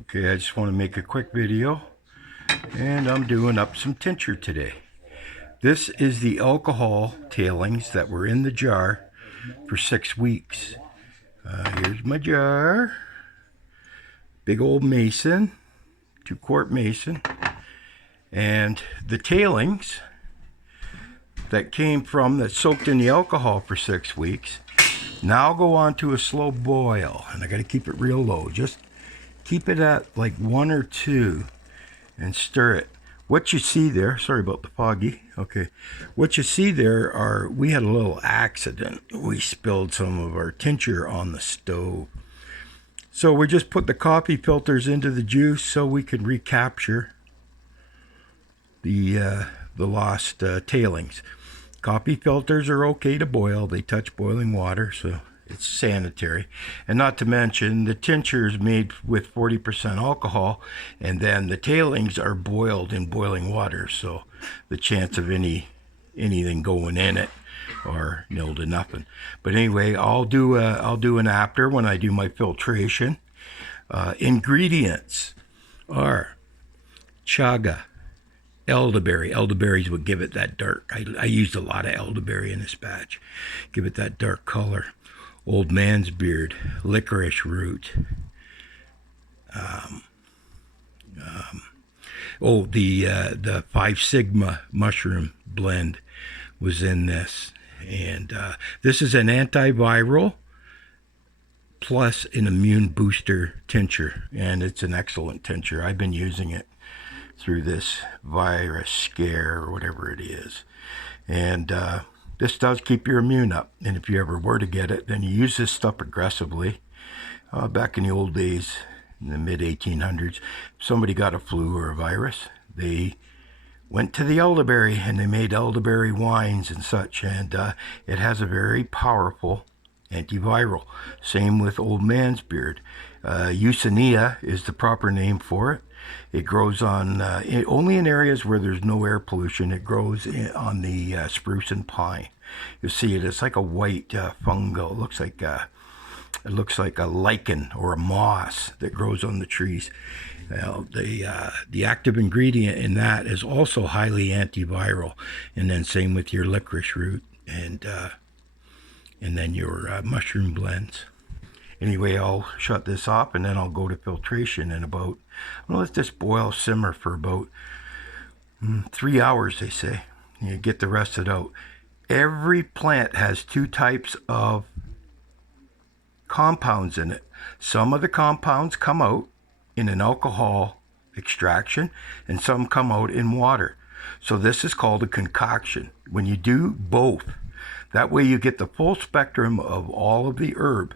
Okay, I just want to make a quick video, and I'm doing up some tincture today. This is the alcohol tailings that were in the jar for 6 weeks. Here's my jar. Big old mason, 2-quart mason. And the tailings that came from, that soaked in the alcohol for 6 weeks, now go on to a slow boil. And I got to keep it real low. Just keep it at like 1 or 2 and stir it. What you see there, sorry about the foggy. Okay. What you see there are, we had a little accident. We spilled some of our tincture on the stove. So we just put the coffee filters into the juice so we could recapture the lost tailings. Coffee filters are okay to boil. They touch boiling water, so it's sanitary. And not to mention, the tincture is made with 40% alcohol, and then the tailings are boiled in boiling water, so the chance of anything going in it are nil to nothing. But anyway, I'll do an after when I do my filtration. Ingredients are chaga, elderberry. Elderberries would give it that dark. I used a lot of elderberry in this batch. Give it that dark color. Old man's beard, licorice root. The 5 Sigma mushroom blend was in this. And this is an antiviral plus an immune booster tincture. And it's an excellent tincture. I've been using it through this virus scare or whatever it is. And this does keep your immune up. And if you ever were to get it, then you use this stuff aggressively. Back in the old days, in the mid-1800s, if somebody got a flu or a virus, they went to the elderberry and they made elderberry wines and such. And it has a very powerful antiviral. Same with old man's beard. Ucena is the proper name for it. It grows on only in areas where there's no air pollution. It grows on the spruce and pine. You'll see it. It's like a white fungal. It looks like a lichen or a moss that grows on the trees. The active ingredient in that is also highly antiviral, and then same with your licorice root and then your mushroom blends. Anyway, I'll shut this off and then I'll go to filtration in about, I'm going to let this boil, simmer for about 3 hours, they say. You get the rest of it out. Every plant has 2 types of compounds in it. Some of the compounds come out in an alcohol extraction and some come out in water. So this is called a concoction. When you do both, that way you get the full spectrum of all of the herb.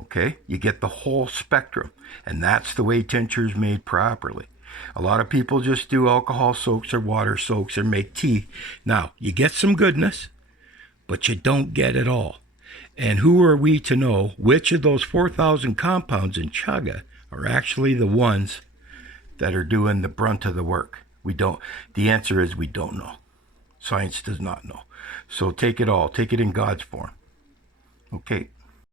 Okay, you get the whole spectrum, and that's the way tincture is made properly. A lot of people just do alcohol soaks or water soaks or make tea. Now, you get some goodness, but you don't get it all. And who are we to know which of those 4,000 compounds in chaga are actually the ones that are doing the brunt of the work? We don't. The answer is we don't know. Science does not know. So take it all. Take it in God's form. Okay.